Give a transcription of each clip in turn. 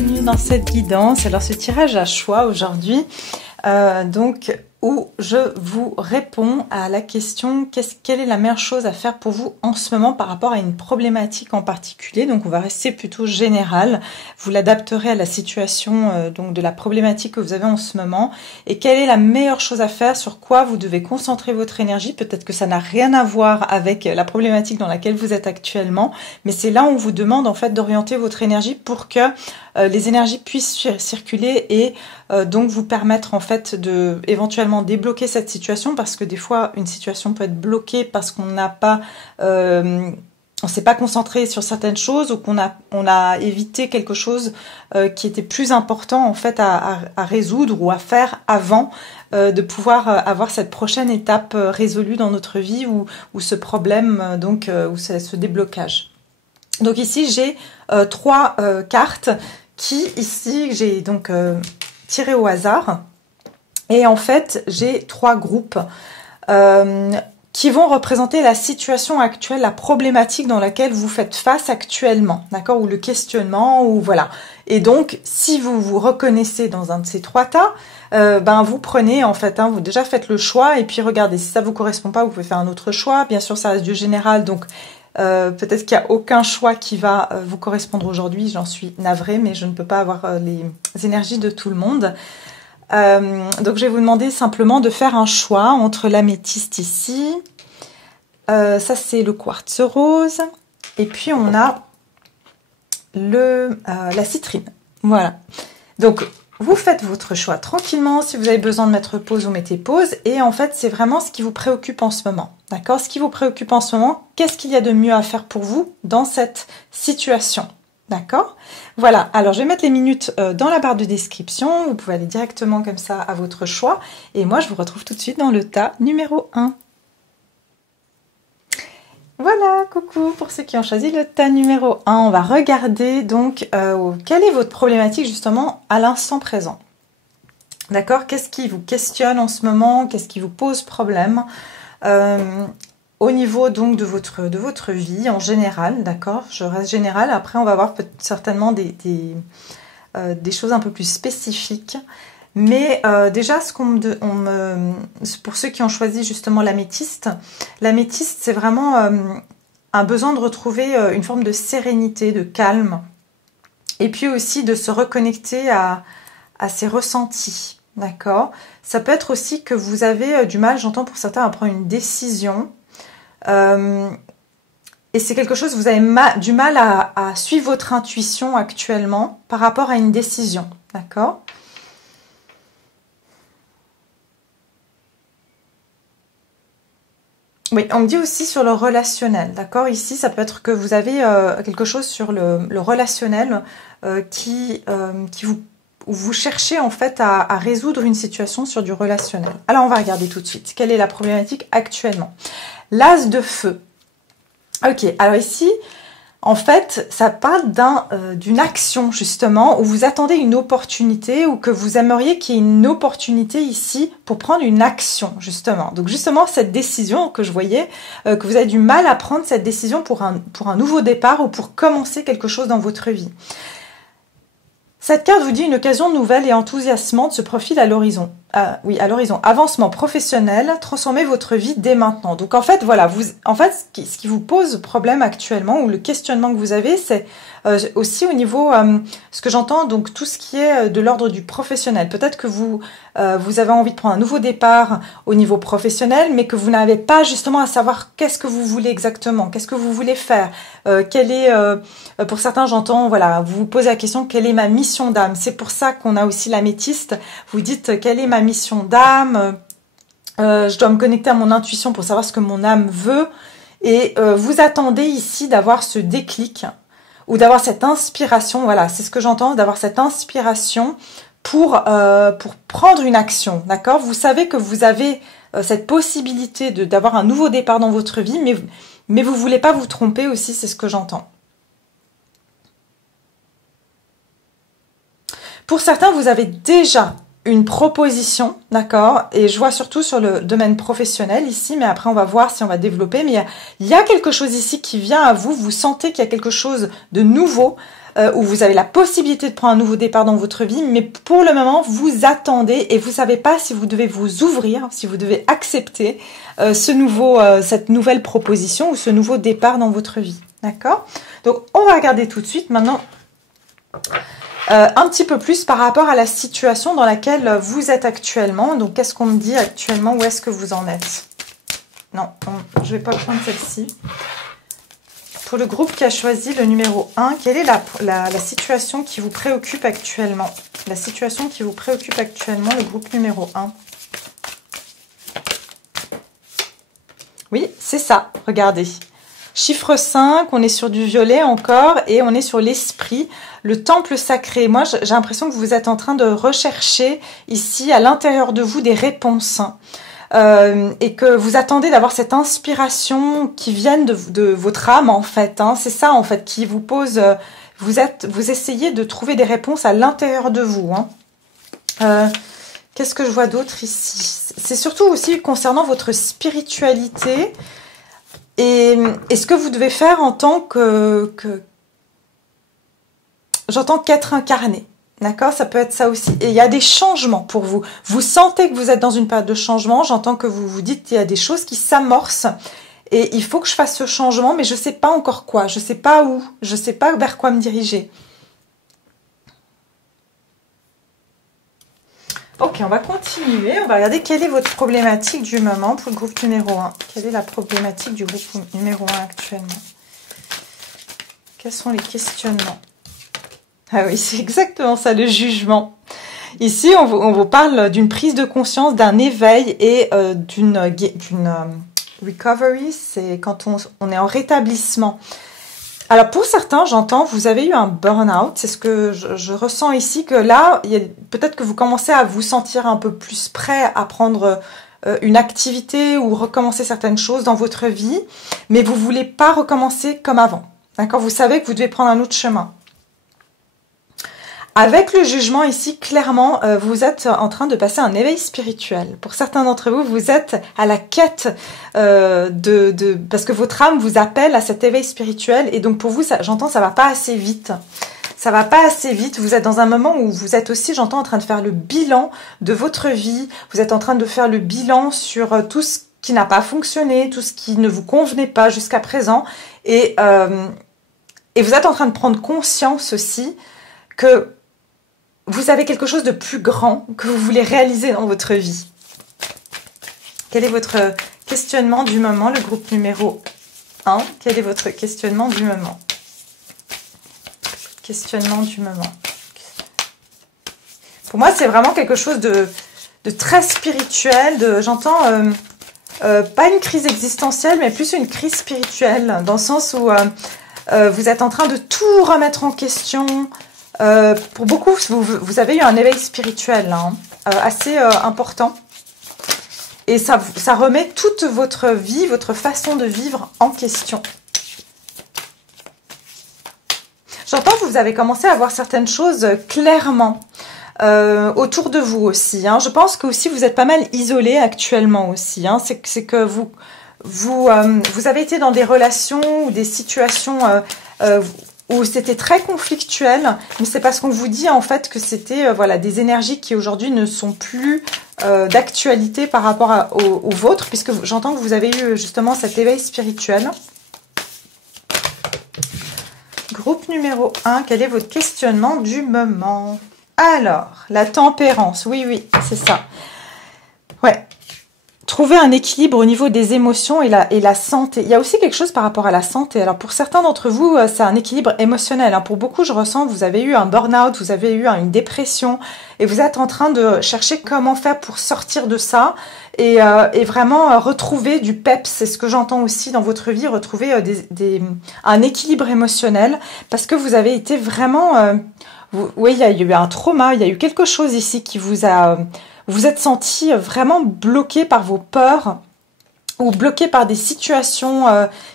bienvenue dans cette guidance. Alors ce tirage à choix aujourd'hui, où je vous réponds à la question quelle est la meilleure chose à faire pour vous en ce moment par rapport à une problématique en particulier. Donc on va rester plutôt général, vous l'adapterez à la situation donc de la problématique que vous avez en ce moment et quelle est la meilleure chose à faire, sur quoi vous devez concentrer votre énergie. Peut-être que ça n'a rien à voir avec la problématique dans laquelle vous êtes actuellement, mais c'est là où on vous demande en fait d'orienter votre énergie pour que les énergies puissent circuler et donc vous permettre en fait de éventuellement débloquer cette situation, parce que des fois une situation peut être bloquée parce qu'on n'a pas on s'est pas concentré sur certaines choses, ou qu'on a évité quelque chose qui était plus important en fait à résoudre ou à faire avant de pouvoir avoir cette prochaine étape résolue dans notre vie, ou ce problème ou ce déblocage. Donc ici j'ai trois cartes ici j'ai donc tiré au hasard, et en fait j'ai trois groupes qui vont représenter la situation actuelle, la problématique dans laquelle vous faites face actuellement, d'accord, ou le questionnement, ou voilà. Et donc si vous vous reconnaissez dans un de ces trois tas, vous prenez en fait, vous déjà faites le choix, et puis regardez, si ça vous correspond pas, vous pouvez faire un autre choix. Bien sûr ça reste du général, donc peut-être qu'il n'y a aucun choix qui va vous correspondre aujourd'hui, j'en suis navrée, mais je ne peux pas avoir les énergies de tout le monde. Donc je vais vous demander simplement de faire un choix entre l'améthyste ici, ça c'est le quartz rose, et puis on a la citrine. Voilà, donc vous faites votre choix tranquillement. Si vous avez besoin de mettre pause, vous mettez pause. Et en fait, c'est vraiment ce qui vous préoccupe en ce moment. D'accord? Ce qui vous préoccupe en ce moment, qu'est-ce qu'il y a de mieux à faire pour vous dans cette situation? D'accord? Voilà. Alors, je vais mettre les minutes dans la barre de description. Vous pouvez aller directement comme ça à votre choix. Et moi, je vous retrouve tout de suite dans le tas numéro 1. Voilà, coucou pour ceux qui ont choisi le tas numéro 1. On va regarder donc quelle est votre problématique justement à l'instant présent. D'accord? Qu'est-ce qui vous questionne en ce moment? Qu'est-ce qui vous pose problème au niveau donc de votre vie en général? D'accord? Je reste général. Après, on va voir certainement des choses un peu plus spécifiques. Mais déjà, pour ceux qui ont choisi justement l'améthyste c'est vraiment un besoin de retrouver une forme de sérénité, de calme, et puis aussi de se reconnecter à ses ressentis, d'accord? Ça peut être aussi que vous avez du mal, j'entends pour certains, à prendre une décision, et c'est quelque chose, vous avez du mal à suivre votre intuition actuellement par rapport à une décision, d'accord? Oui, on me dit aussi sur le relationnel, d'accord? Ici, ça peut être que vous avez quelque chose sur le relationnel où vous cherchez en fait à résoudre une situation sur du relationnel. Alors, on va regarder tout de suite. Quelle est la problématique actuellement? L'as de feu. Ok, alors ici, en fait, ça parle d'une action justement où vous attendez une opportunité, ou que vous aimeriez qu'il y ait une opportunité ici pour prendre une action justement. Donc justement cette décision que je voyais, que vous avez du mal à prendre cette décision pour un nouveau départ, ou pour commencer quelque chose dans votre vie. Cette carte vous dit une occasion nouvelle et enthousiasmante se profile à l'horizon. À l'horizon. Avancement professionnel, transformez votre vie dès maintenant. Donc en fait, voilà, ce qui vous pose problème actuellement, ou le questionnement que vous avez, c'est aussi au niveau, ce que j'entends, donc tout ce qui est de l'ordre du professionnel. Peut-être que vous avez envie de prendre un nouveau départ au niveau professionnel, mais que vous n'avez pas justement à savoir qu'est-ce que vous voulez exactement, qu'est-ce que vous voulez faire, pour certains, j'entends, voilà, vous vous posez la question, quelle est ma mission d'âme? C'est pour ça qu'on a aussi l'améthyste. Vous dites, quelle est ma mission d'âme? Je dois me connecter à mon intuition pour savoir ce que mon âme veut. Et vous attendez ici d'avoir ce déclic, ou d'avoir cette inspiration. Voilà, c'est ce que j'entends, d'avoir cette inspiration pour prendre une action, d'accord? Vous savez que vous avez cette possibilité d'avoir un nouveau départ dans votre vie, mais vous voulez pas vous tromper aussi, c'est ce que j'entends. Pour certains, vous avez déjà une proposition, d'accord? Et je vois surtout sur le domaine professionnel ici, mais après on va voir si on va développer. Mais il y a quelque chose ici qui vient à vous, vous sentez qu'il y a quelque chose de nouveau où vous avez la possibilité de prendre un nouveau départ dans votre vie, mais pour le moment, vous attendez et vous savez pas si vous devez vous ouvrir, si vous devez accepter cette nouvelle proposition ou ce nouveau départ dans votre vie. D'accord? Donc, on va regarder tout de suite maintenant un petit peu plus par rapport à la situation dans laquelle vous êtes actuellement. Donc, qu'est-ce qu'on me dit actuellement? Où est-ce que vous en êtes? Non, je ne vais pas prendre celle-ci. Pour le groupe qui a choisi le numéro 1, quelle est la situation qui vous préoccupe actuellement? La situation qui vous préoccupe actuellement, le groupe numéro 1. Oui, c'est ça, regardez. Chiffre 5, on est sur du violet encore et on est sur l'esprit, le temple sacré. Moi, j'ai l'impression que vous êtes en train de rechercher ici à l'intérieur de vous des réponses. Et que vous attendez d'avoir cette inspiration qui vienne de votre âme en fait. Hein. C'est ça en fait qui vous pose... Vous essayez de trouver des réponses à l'intérieur de vous. Hein. Qu'est-ce que je vois d'autre ici? C'est surtout aussi concernant votre spiritualité et ce que vous devez faire en tant j'entends qu'être incarné. D'accord? Ça peut être ça aussi. Et il y a des changements pour vous. Vous sentez que vous êtes dans une période de changement. J'entends que vous vous dites qu'il y a des choses qui s'amorcent. Et il faut que je fasse ce changement, mais je ne sais pas encore quoi. Je ne sais pas où. Je ne sais pas vers quoi me diriger. Ok, on va continuer. On va regarder quelle est votre problématique du moment pour le groupe numéro 1. Quelle est la problématique du groupe numéro 1 actuellement? Quels sont les questionnements? Ah oui, c'est exactement ça, le jugement. Ici, on vous parle d'une prise de conscience, d'un éveil et d'une recovery. C'est quand on est en rétablissement. Alors, pour certains, j'entends, vous avez eu un burn-out. C'est ce que je ressens ici, que là, peut-être que vous commencez à vous sentir un peu plus prêt à prendre une activité ou recommencer certaines choses dans votre vie, mais vous ne voulez pas recommencer comme avant. D'accord? Vous savez que vous devez prendre un autre chemin. Avec le jugement ici, clairement, vous êtes en train de passer un éveil spirituel. Pour certains d'entre vous, vous êtes à la quête parce que votre âme vous appelle à cet éveil spirituel. Et donc pour vous, j'entends, ça va pas assez vite. Ça va pas assez vite. Vous êtes dans un moment où vous êtes aussi, j'entends, en train de faire le bilan de votre vie. Vous êtes en train de faire le bilan sur tout ce qui n'a pas fonctionné, tout ce qui ne vous convenait pas jusqu'à présent. Et vous êtes en train de prendre conscience aussi que vous avez quelque chose de plus grand que vous voulez réaliser dans votre vie. Quel est votre questionnement du moment, le groupe numéro 1? Quel est votre questionnement du moment? Questionnement du moment. Pour moi, c'est vraiment quelque chose de très spirituel. J'entends pas une crise existentielle, mais plus une crise spirituelle, dans le sens où vous êtes en train de tout remettre en question. Pour beaucoup, vous avez eu un éveil spirituel là, assez important. Et ça remet toute votre vie, votre façon de vivre en question. J'entends que vous avez commencé à voir certaines choses clairement autour de vous aussi. Hein. Je pense que aussi vous êtes pas mal isolé actuellement aussi. Hein. C'est que vous avez été dans des relations ou des situations... où c'était très conflictuel, mais c'est parce qu'on vous dit en fait que c'était voilà, des énergies qui aujourd'hui ne sont plus d'actualité par rapport aux vôtres, puisque j'entends que vous avez eu justement cet éveil spirituel. Groupe numéro 1, quel est votre questionnement du moment? Alors, la tempérance, oui, c'est ça. Ouais. Trouver un équilibre au niveau des émotions et la santé. Il y a aussi quelque chose par rapport à la santé. Alors pour certains d'entre vous, c'est un équilibre émotionnel. Pour beaucoup, je ressens que vous avez eu un burn-out, vous avez eu une dépression et vous êtes en train de chercher comment faire pour sortir de ça et vraiment retrouver du peps. C'est ce que j'entends aussi dans votre vie, retrouver un équilibre émotionnel parce que vous avez été vraiment... oui, il y a eu un trauma, il y a eu quelque chose ici qui vous a... Vous êtes senti vraiment bloqué par vos peurs ou bloqué par des situations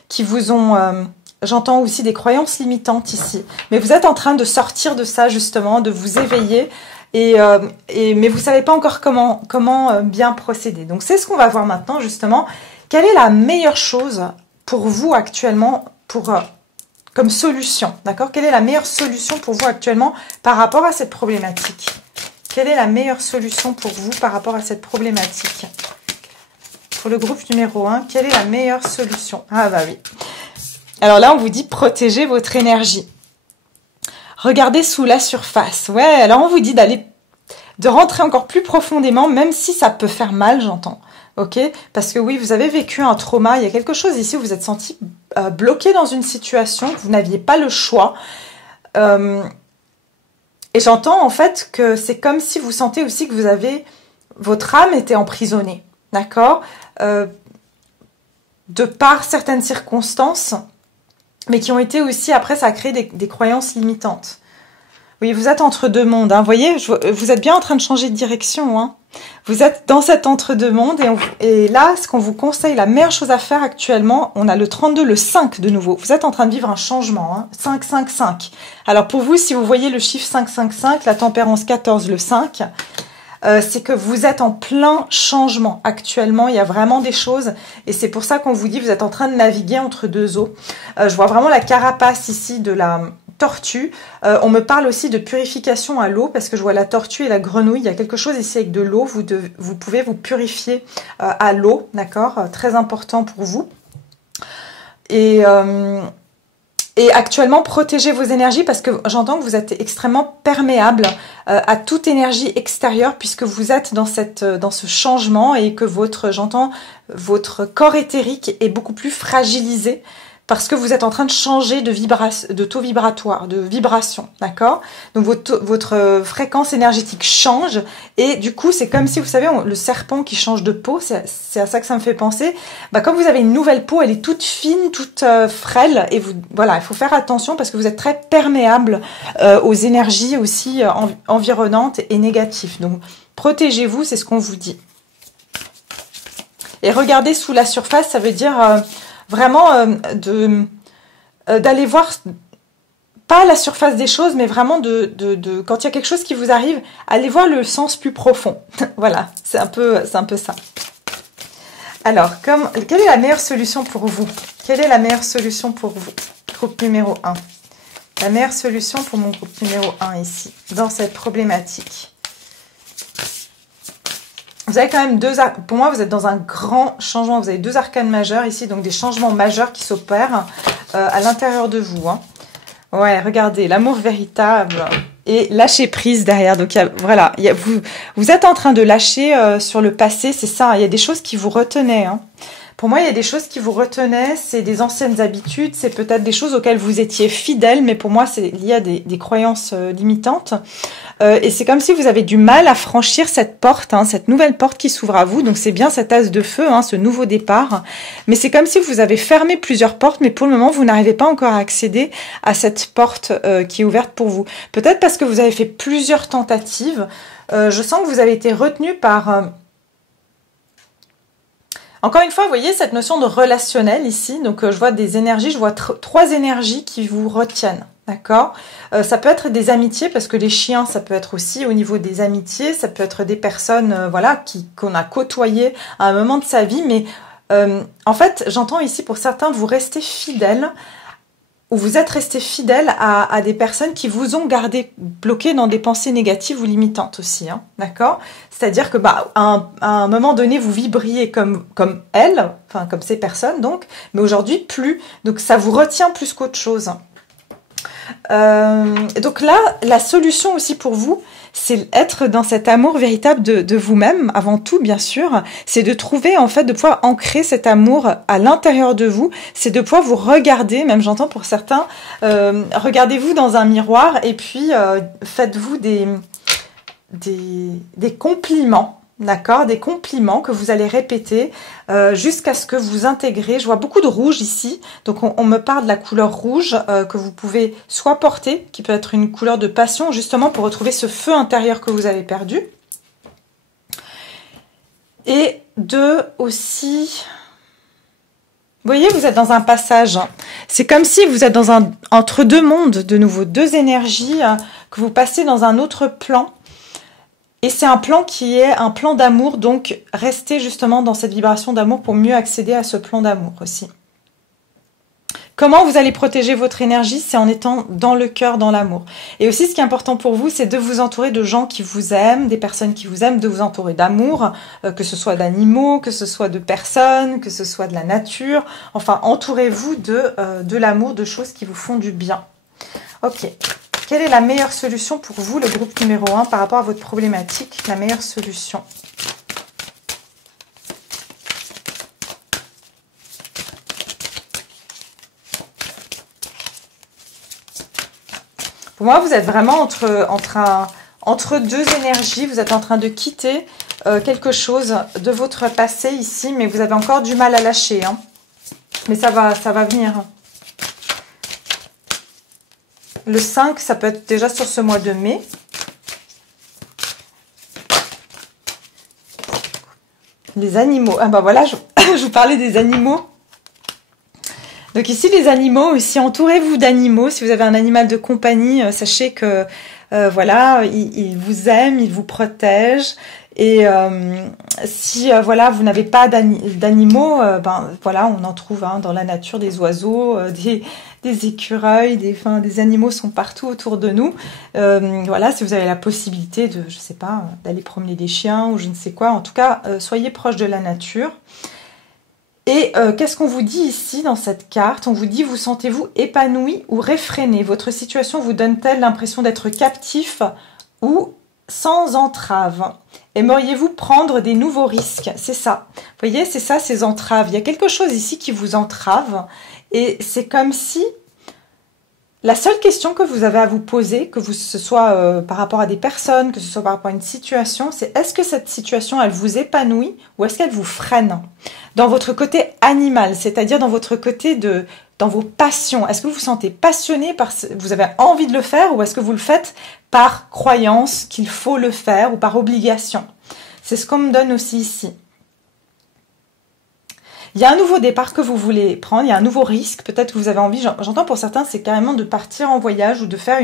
qui vous ont... J'entends aussi des croyances limitantes ici. Mais vous êtes en train de sortir de ça justement, de vous éveiller. Mais vous ne savez pas encore comment bien procéder. Donc c'est ce qu'on va voir maintenant justement. Quelle est la meilleure chose pour vous actuellement pour comme solution, d'accord? Quelle est la meilleure solution pour vous actuellement par rapport à cette problématique? Quelle est la meilleure solution pour vous par rapport à cette problématique? Pour le groupe numéro 1, quelle est la meilleure solution? Ah bah oui. Alors là, on vous dit protégez votre énergie. Regardez sous la surface. Ouais, alors on vous dit de rentrer encore plus profondément, même si ça peut faire mal, j'entends. Ok? Parce que oui, vous avez vécu un trauma. Il y a quelque chose ici où vous êtes senti bloqué dans une situation, vous n'aviez pas le choix. Et j'entends en fait que c'est comme si vous sentez aussi que votre âme était emprisonnée. D'accord? De par certaines circonstances, mais qui ont été aussi, après, ça a créé des croyances limitantes. Oui, vous êtes entre deux mondes, hein. Vous voyez, vous êtes bien en train de changer de direction, hein. Vous êtes dans cet entre-deux-mondes et là, ce qu'on vous conseille, la meilleure chose à faire actuellement, on a le 32, le 5 de nouveau. Vous êtes en train de vivre un changement, hein. 5, 5, 5. Alors pour vous, si vous voyez le chiffre 5, 5, 5, la tempérance 14, le 5, c'est que vous êtes en plein changement actuellement. Il y a vraiment des choses et c'est pour ça qu'on vous dit vous êtes en train de naviguer entre deux eaux. Je vois vraiment la carapace ici de la tortue. On me parle aussi de purification à l'eau parce que je vois la tortue et la grenouille. Il y a quelque chose ici avec de l'eau. Vous pouvez vous purifier à l'eau, d'accord? Très important pour vous. Et actuellement, protégez vos énergies parce que j'entends que vous êtes extrêmement perméable à toute énergie extérieure puisque vous êtes dans ce changement et que votre corps éthérique est beaucoup plus fragilisé parce que vous êtes en train de changer de taux vibratoire, de vibration, d'accord? Donc votre fréquence énergétique change et du coup c'est comme si, vous savez, le serpent qui change de peau, c'est à ça que ça me fait penser. Bah, comme vous avez une nouvelle peau, elle est toute fine, toute frêle et voilà, il faut faire attention parce que vous êtes très perméable aux énergies aussi environnantes et négatives. Donc protégez-vous, c'est ce qu'on vous dit. Et regardez sous la surface, ça veut dire vraiment d'aller voir pas la surface des choses, mais vraiment quand il y a quelque chose qui vous arrive, allez voir le sens plus profond. Voilà, c'est un peu ça. Alors, quelle est la meilleure solution pour vous? Quelle est la meilleure solution pour vous? Groupe numéro 1. La meilleure solution pour mon groupe numéro 1 ici, dans cette problématique. Vous avez quand même pour moi, vous êtes dans un grand changement. Vous avez deux arcanes majeurs ici, donc des changements majeurs qui s'opèrent à l'intérieur de vous. Hein. Ouais, regardez, l'amour véritable et lâcher prise derrière. Donc voilà, vous êtes en train de lâcher sur le passé, c'est ça. Il y a des choses qui vous retenaient. Hein. Pour moi, il y a des choses qui vous retenaient, c'est des anciennes habitudes, c'est peut-être des choses auxquelles vous étiez fidèle, mais pour moi, c'est lié à des croyances limitantes. Et c'est comme si vous avez du mal à franchir cette porte, hein, cette nouvelle porte qui s'ouvre à vous. Donc c'est bien cet as de feu, hein, ce nouveau départ. Mais c'est comme si vous avez fermé plusieurs portes, mais pour le moment, vous n'arrivez pas encore à accéder à cette porte qui est ouverte pour vous. Peut-être parce que vous avez fait plusieurs tentatives. Je sens que vous avez été retenu par... Encore une fois, vous voyez cette notion de relationnel ici. Donc, je vois des énergies, je vois trois énergies qui vous retiennent. D'accord? Ça peut être des amitiés, parce que les chiens, ça peut être aussi au niveau des amitiés. Ça peut être des personnes voilà, qu'on a côtoyées à un moment de sa vie. Mais en fait, j'entends ici pour certains, vous restez fidèles ou vous êtes resté fidèle à des personnes qui vous ont gardé bloqué dans des pensées négatives ou limitantes aussi, hein, d'accord? C'est-à-dire que à un moment donné, vous vibriez comme elles, enfin comme ces personnes donc, mais aujourd'hui plus, donc ça vous retient plus qu'autre chose. Donc là, la solution aussi pour vous, c'est être dans cet amour véritable de vous-même, avant tout bien sûr, c'est de trouver en fait, de pouvoir ancrer cet amour à l'intérieur de vous, c'est de pouvoir vous regarder, même j'entends pour certains, regardez-vous dans un miroir et puis faites-vous des compliments. D'accord, des compliments que vous allez répéter jusqu'à ce que vous intégrez. Je vois beaucoup de rouge ici, donc on me parle de la couleur rouge que vous pouvez soit porter, qui peut être une couleur de passion, justement pour retrouver ce feu intérieur que vous avez perdu. Et aussi... Vous voyez, vous êtes dans un passage. C'est comme si vous êtes entre deux mondes, de nouveau, deux énergies, que vous passez dans un autre plan. Et c'est un plan qui est un plan d'amour, donc restez justement dans cette vibration d'amour pour mieux accéder à ce plan d'amour aussi. Comment vous allez protéger votre énergie? C'est en étant dans le cœur, dans l'amour. Et aussi, ce qui est important pour vous, c'est de vous entourer de gens qui vous aiment, des personnes qui vous aiment, de vous entourer d'amour, que ce soit d'animaux, que ce soit de personnes, que ce soit de la nature. Enfin, entourez-vous de l'amour, de choses qui vous font du bien. Ok. Quelle est la meilleure solution pour vous, le groupe numéro 1, par rapport à votre problématique? La meilleure solution. Pour moi, vous êtes vraiment entre deux énergies. Vous êtes en train de quitter quelque chose de votre passé ici, mais vous avez encore du mal à lâcher. Hein. Mais ça va venir. Le 5, ça peut être déjà sur ce mois de mai. Les animaux. Ah bah voilà, je vous parlais des animaux. Donc ici, les animaux aussi, entourez-vous d'animaux. Si vous avez un animal de compagnie, sachez que voilà, il vous aime, il vous protège. Et si voilà, vous n'avez pas d'animaux, ben voilà, on en trouve hein, dans la nature des oiseaux, des écureuils, des animaux sont partout autour de nous. Voilà, si vous avez la possibilité de, je sais pas, d'aller promener des chiens ou je ne sais quoi, en tout cas, soyez proche de la nature. Et qu'est-ce qu'on vous dit ici dans cette carte? On vous dit, vous sentez-vous épanoui ou réfréné? Votre situation vous donne-t-elle l'impression d'être captif ou sans entrave? Aimeriez-vous prendre des nouveaux risques? C'est ça. Vous voyez, c'est ça, ces entraves. Il y a quelque chose ici qui vous entrave. Et c'est comme si la seule question que vous avez à vous poser, que ce soit par rapport à des personnes, que ce soit par rapport à une situation, c'est est-ce que cette situation, elle vous épanouit ou est-ce qu'elle vous freine? Dans votre côté animal, c'est-à-dire dans votre côté dans vos passions. Est-ce que vous vous sentez passionné vous avez envie de le faire ou est-ce que vous le faites par croyance qu'il faut le faire ou par obligation? C'est ce qu'on me donne aussi ici. Il y a un nouveau départ que vous voulez prendre, il y a un nouveau risque, peut-être que vous avez envie, j'entends pour certains, c'est carrément de partir en voyage ou de faire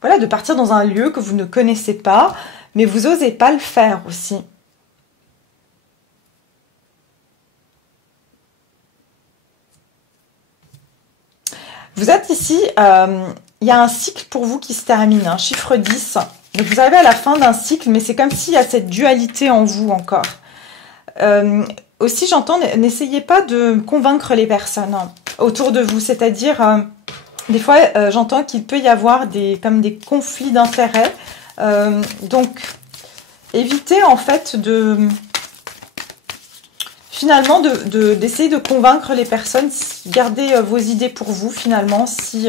voilà, de partir dans un lieu que vous ne connaissez pas, mais vous n'osez pas le faire aussi. Vous êtes ici, il y a un cycle pour vous qui se termine, un chiffre 10. Donc vous arrivez à la fin d'un cycle, mais c'est comme s'il y a cette dualité en vous encore. Aussi, j'entends, n'essayez pas de convaincre les personnes autour de vous. C'est-à-dire, des fois, j'entends qu'il peut y avoir comme des conflits d'intérêts. Donc, évitez en fait finalement d'essayer de convaincre les personnes. Gardez vos idées pour vous finalement. Si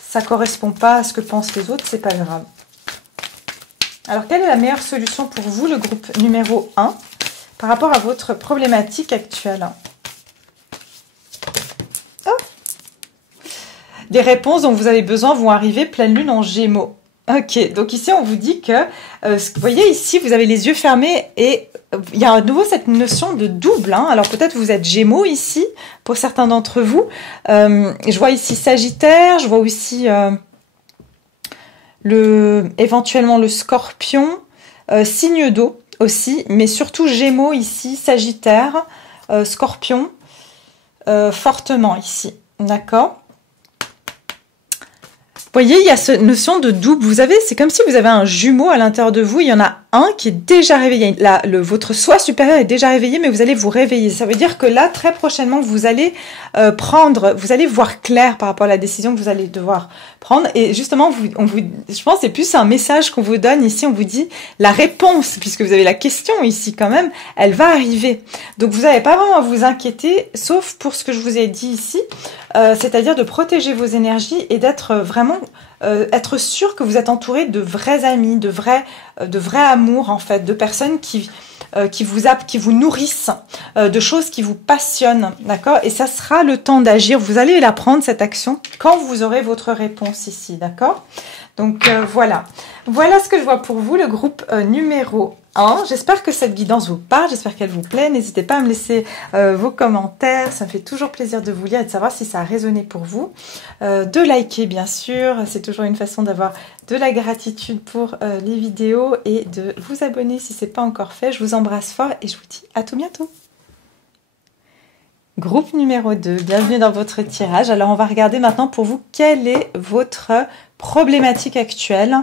ça ne correspond pas à ce que pensent les autres, c'est pas grave. Alors, quelle est la meilleure solution pour vous, le groupe numéro 1 par rapport à votre problématique actuelle? Oh. Des réponses dont vous avez besoin vont arriver pleine lune en Gémeaux. Ok, donc ici on vous dit que, vous voyez ici, vous avez les yeux fermés et il y a à nouveau cette notion de double. Hein. Alors peut-être vous êtes Gémeaux ici, pour certains d'entre vous. Je vois ici Sagittaire, je vois aussi éventuellement le Scorpion, signe d'eau aussi, mais surtout Gémeaux ici, Sagittaire, Scorpion, fortement ici, d'accord? Vous voyez, il y a cette notion de double. Vous avez, c'est comme si vous avez un jumeau à l'intérieur de vous. Il y en a un qui est déjà réveillé. Votre soi supérieur est déjà réveillé, mais vous allez vous réveiller. Ça veut dire que là, très prochainement, vous allez vous allez voir clair par rapport à la décision que vous allez devoir prendre. Et justement, je pense que c'est plus un message qu'on vous donne ici. On vous dit la réponse, puisque vous avez la question ici quand même, elle va arriver. Donc, vous n'avez pas vraiment à vous inquiéter, sauf pour ce que je vous ai dit ici, c'est-à-dire de protéger vos énergies et d'être vraiment être sûr que vous êtes entouré de vrais amis, de vrai amour en fait, de personnes qui vous nourrissent, de choses qui vous passionnent, d'accord? Et ça sera le temps d'agir. Vous allez la prendre cette action quand vous aurez votre réponse ici, d'accord? Donc voilà. Voilà ce que je vois pour vous, le groupe numéro 1. J'espère que cette guidance vous parle, j'espère qu'elle vous plaît. N'hésitez pas à me laisser vos commentaires, ça me fait toujours plaisir de vous lire et de savoir si ça a résonné pour vous. De liker bien sûr, c'est toujours une façon d'avoir de la gratitude pour les vidéos et de vous abonner si ce n'est pas encore fait. Je vous embrasse fort et je vous dis à tout bientôt. Groupe numéro 2, bienvenue dans votre tirage. Alors on va regarder maintenant pour vous quelle est votre problématique actuelle.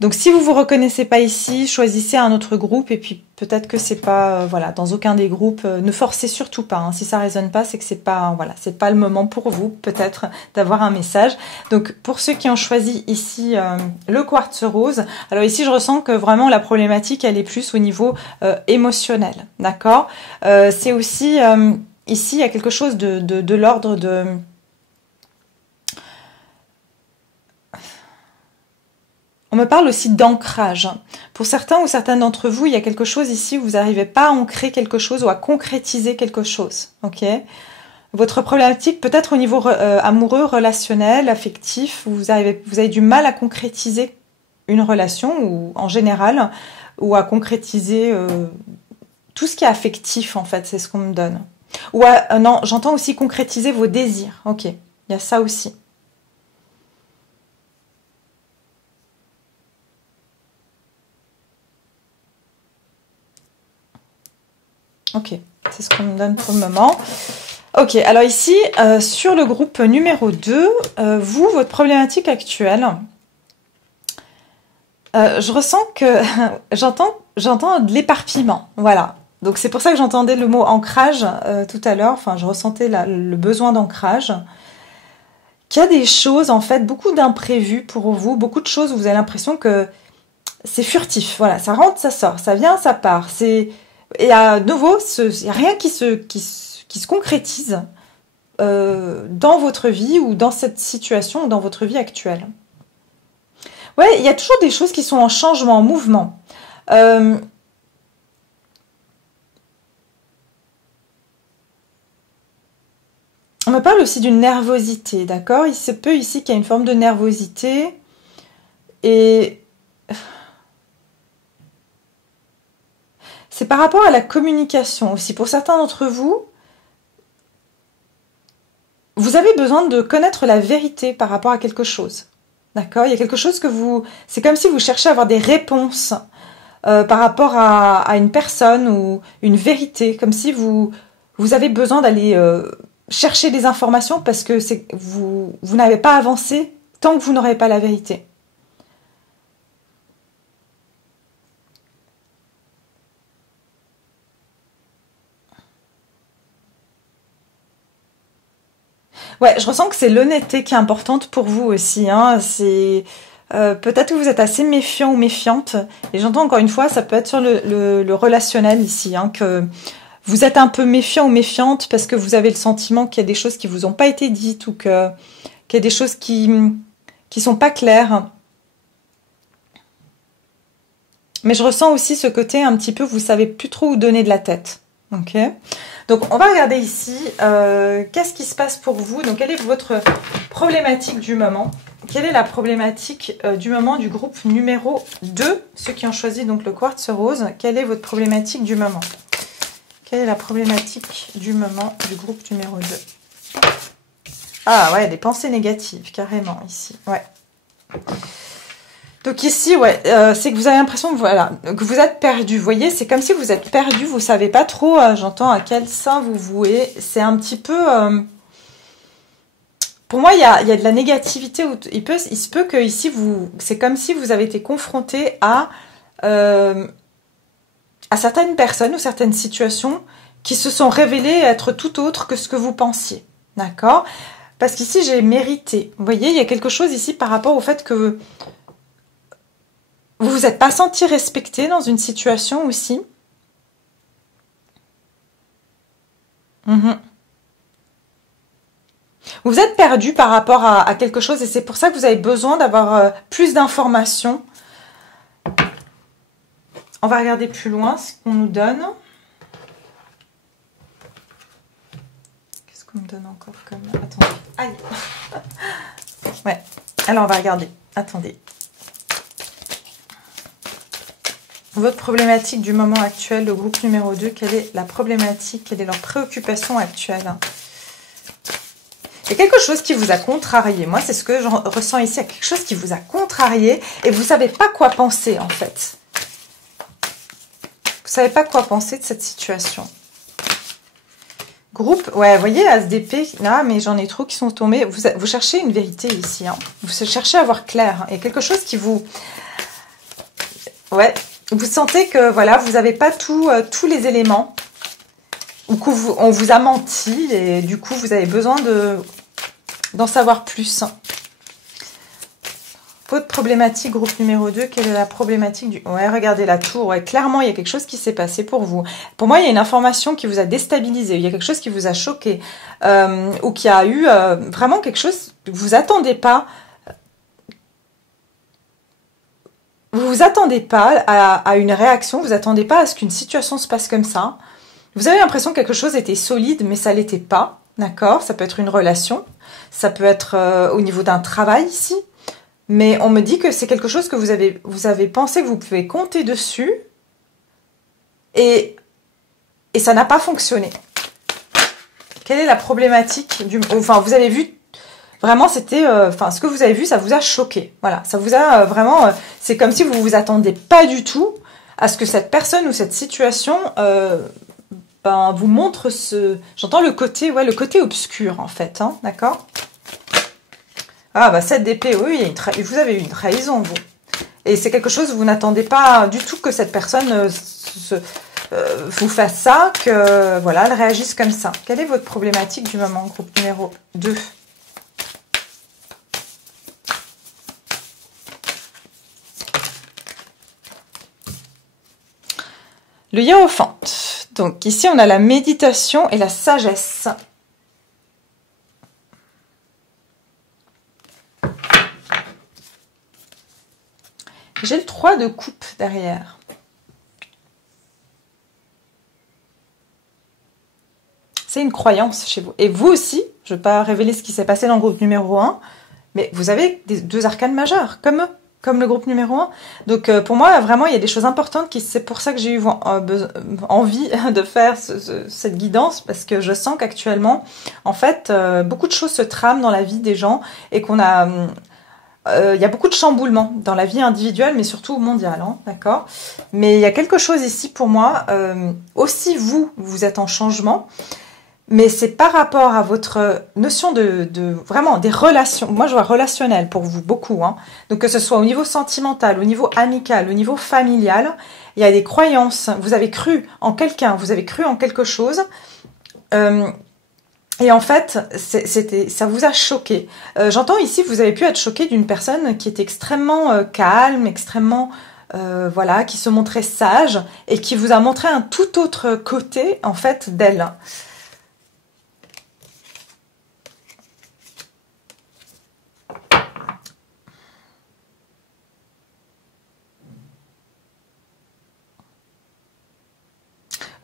Donc si vous vous reconnaissez pas ici, choisissez un autre groupe et puis peut-être que c'est pas voilà, dans aucun des groupes, ne forcez surtout pas. Hein. Si ça résonne pas, c'est que c'est pas voilà, c'est pas le moment pour vous peut-être d'avoir un message. Donc pour ceux qui ont choisi ici le quartz rose, alors ici je ressens que vraiment la problématique elle est plus au niveau émotionnel, d'accord. C'est aussi ici il y a quelque chose de l'ordre de On me parle aussi d'ancrage. Pour certains ou certaines d'entre vous, il y a quelque chose ici où vous n'arrivez pas à ancrer quelque chose ou à concrétiser quelque chose. Ok. Votre problématique, peut-être au niveau amoureux, relationnel, affectif, vous avez du mal à concrétiser une relation ou en général, ou à concrétiser tout ce qui est affectif en fait, c'est ce qu'on me donne. Ou non, j'entends aussi concrétiser vos désirs. Ok, il y a ça aussi. Ok, c'est ce qu'on me donne pour le moment. Ok, alors ici, sur le groupe numéro 2, vous, votre problématique actuelle, je ressens que j'entends de l'éparpillement, voilà. Donc c'est pour ça que j'entendais le mot ancrage tout à l'heure, enfin je ressentais le besoin d'ancrage. Qu'il y a des choses, en fait, beaucoup d'imprévus pour vous, beaucoup de choses où vous avez l'impression que c'est furtif, voilà, ça rentre, ça sort, ça vient, ça part, Et à nouveau, il n'y a rien qui se concrétise dans votre vie ou dans cette situation ou dans votre vie actuelle. Ouais, il y a toujours des choses qui sont en changement, en mouvement. On me parle aussi d'une nervosité, d'accord? Il se peut ici qu'il y ait une forme de nervosité et c'est par rapport à la communication aussi. Pour certains d'entre vous, vous avez besoin de connaître la vérité par rapport à quelque chose. D'accord? Il y a quelque chose que vous... C'est comme si vous cherchez à avoir des réponses par rapport à une personne ou une vérité. Comme si vous avez besoin d'aller chercher des informations parce que vous n'avez pas avancé tant que vous n'aurez pas la vérité. Ouais, je ressens que c'est l'honnêteté qui est importante pour vous aussi. Hein. C'est peut-être que vous êtes assez méfiant ou méfiante. Et j'entends encore une fois, ça peut être sur le relationnel ici, hein, que vous êtes un peu méfiant ou méfiante parce que vous avez le sentiment qu'il y a des choses qui vous ont pas été dites ou qu'il y a des choses qui sont pas claires. Mais je ressens aussi ce côté un petit peu, vous savez plus trop où donner de la tête. Ok. Donc on va regarder ici, qu'est-ce qui se passe pour vous? Donc quelle est votre problématique du moment? Quelle est la problématique du moment du groupe numéro 2? Ceux qui ont choisi donc le quartz rose, quelle est votre problématique du moment? Quelle est la problématique du moment du groupe numéro 2? Ah ouais, des pensées négatives, carrément ici, ouais. Donc ici, ouais, c'est que vous avez l'impression voilà, que vous êtes perdu. Vous voyez, c'est comme si vous êtes perdu, vous savez pas trop, j'entends, à quel sein vous vouez. C'est un petit peu... pour moi, il y a de la négativité. Il se peut que ici, c'est comme si vous avez été confronté à certaines personnes ou certaines situations qui se sont révélées être tout autre que ce que vous pensiez. D'accord? Parce qu'ici, j'ai mérité. Vous voyez, il y a quelque chose ici par rapport au fait que... Vous vous êtes pas senti respecté dans une situation aussi. Vous vous êtes perdu par rapport à quelque chose et c'est pour ça que vous avez besoin d'avoir plus d'informations. On va regarder plus loin ce qu'on nous donne. Qu'est-ce qu'on me donne encore comme... Attendez. Aïe. Ouais. Alors on va regarder. Attendez. Votre problématique du moment actuel, le groupe numéro 2, quelle est la problématique, quelle est leur préoccupation actuelle? Il y a quelque chose qui vous a contrarié. Moi, c'est ce que je ressens ici. Il y a quelque chose qui vous a contrarié et vous ne savez pas quoi penser, en fait. Vous ne savez pas quoi penser de cette situation. Groupe, ouais, vous voyez, As d'épée, là, mais j'en ai trop qui sont tombés. Vous cherchez une vérité ici, hein. Vous cherchez à voir clair. Il y a quelque chose qui vous... Ouais, vous sentez que, voilà, vous n'avez pas tous les éléments. Ou qu'on vous a menti, et du coup, vous avez besoin d'en savoir plus. Votre problématique, groupe numéro 2, quelle est la problématique du... Ouais, regardez la tour. Ouais, clairement, il y a quelque chose qui s'est passé pour vous. Pour moi, il y a une information qui vous a déstabilisé. Il y a quelque chose qui vous a choqué. Ou qui a eu vraiment quelque chose que vous attendez pas. Vous vous attendez pas à une réaction. Vous attendez pas à ce qu'une situation se passe comme ça. Vous avez l'impression que quelque chose était solide, mais ça l'était pas. D'accord? Ça peut être une relation. Ça peut être au niveau d'un travail ici. Mais on me dit que c'est quelque chose que vous avez pensé que vous pouvez compter dessus et ça n'a pas fonctionné. Quelle est la problématique du... Enfin, vous avez vu, vraiment, c'était... Enfin, ce que vous avez vu, ça vous a choqué. Voilà, ça vous a vraiment... c'est comme si vous ne vous attendiez pas du tout à ce que cette personne ou cette situation vous montre ce... J'entends le côté, ouais, le côté obscur, en fait, hein, d'accord ? Ah, bah, 7 d'épée, oui, vous avez eu une trahison, vous. Et c'est quelque chose, vous n'attendez pas du tout que cette personne vous fasse ça, que, voilà, elle réagisse comme ça. Quelle est votre problématique du moment, groupe numéro 2? Le hiérophant. Donc, ici, on a la méditation et la sagesse. J'ai le 3 de coupe derrière. C'est une croyance chez vous. Et vous aussi, je ne vais pas révéler ce qui s'est passé dans le groupe numéro 1, mais vous avez deux arcanes majeures, comme eux, comme le groupe numéro 1. Donc pour moi, vraiment, il y a des choses importantes. C'est pour ça que j'ai eu envie de faire cette guidance, parce que je sens qu'actuellement, en fait, beaucoup de choses se trament dans la vie des gens et qu'on a... il y a beaucoup de chamboulements dans la vie individuelle, mais surtout mondiale, hein, d'accord? Mais il y a quelque chose ici pour moi, aussi vous êtes en changement, mais c'est par rapport à votre notion de vraiment des relations. Moi, je vois relationnel pour vous, beaucoup, hein. Donc que ce soit au niveau sentimental, au niveau amical, au niveau familial, il y a des croyances. Vous avez cru en quelqu'un, vous avez cru en quelque chose. Et en fait, ça vous a choqué. J'entends ici que vous avez pu être choqué d'une personne qui était extrêmement calme, extrêmement, voilà, qui se montrait sage et qui vous a montré un tout autre côté, en fait, d'elle.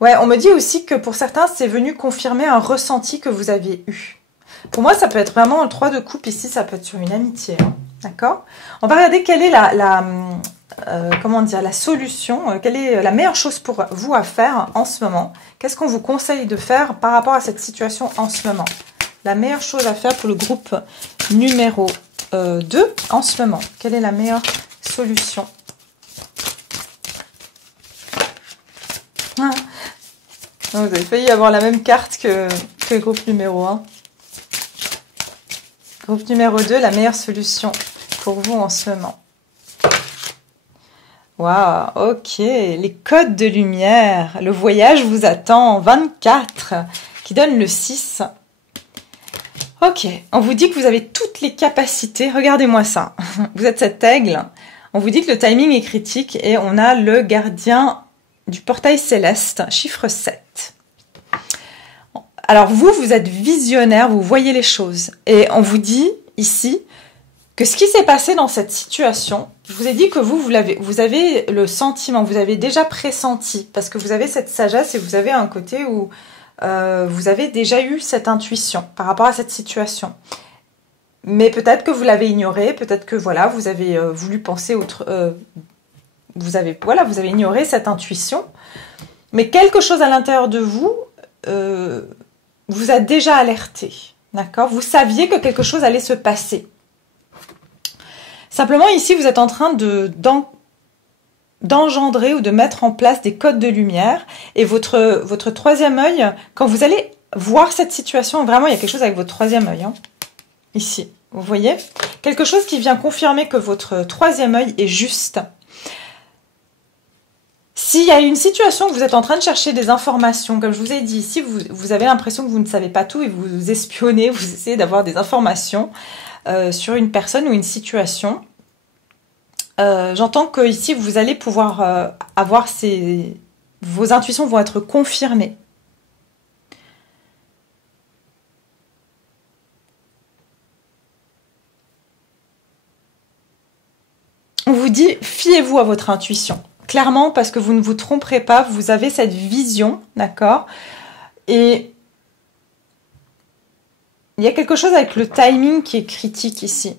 Ouais, on me dit aussi que pour certains, c'est venu confirmer un ressenti que vous aviez eu. Pour moi, ça peut être vraiment le 3 de coupe ici, ça peut être sur une amitié, hein, d'accord? On va regarder quelle est comment dire, la solution, quelle est la meilleure chose pour vous à faire en ce moment. Qu'est-ce qu'on vous conseille de faire par rapport à cette situation en ce moment? La meilleure chose à faire pour le groupe numéro 2 en ce moment. Quelle est la meilleure solution? Ah. Vous avez failli avoir la même carte que le groupe numéro 1. Groupe numéro 2, la meilleure solution pour vous en ce moment. Waouh, ok. Les codes de lumière. Le voyage vous attend. 24, qui donne le 6. Ok, on vous dit que vous avez toutes les capacités. Regardez-moi ça. Vous êtes cet aigle. On vous dit que le timing est critique et on a le gardien du portail céleste, chiffre 7. Alors vous êtes visionnaire, vous voyez les choses. Et on vous dit ici que ce qui s'est passé dans cette situation, je vous ai dit que vous avez le sentiment, vous avez déjà pressenti, parce que vous avez cette sagesse et vous avez un côté où vous avez déjà eu cette intuition par rapport à cette situation. Mais peut-être que vous l'avez ignoré, peut-être que voilà, vous avez voulu penser autre... vous avez ignoré cette intuition, mais quelque chose à l'intérieur de vous vous a déjà alerté, d'accord? Vous saviez que quelque chose allait se passer. Simplement ici, vous êtes en train d'engendrer ou de mettre en place des codes de lumière, et votre troisième œil, quand vous allez voir cette situation. Vraiment, il y a quelque chose avec votre troisième œil, hein, ici. Vous voyez? Quelque chose qui vient confirmer que votre troisième œil est juste. S'il y a une situation où vous êtes en train de chercher des informations, comme je vous ai dit ici, vous avez l'impression que vous ne savez pas tout et vous espionnez, vous essayez d'avoir des informations sur une personne ou une situation. J'entends que ici vous allez pouvoir avoir vos intuitions vont être confirmées. On vous dit, fiez-vous à votre intuition. Clairement, parce que vous ne vous tromperez pas, vous avez cette vision, d'accord? Et il y a quelque chose avec le timing qui est critique ici.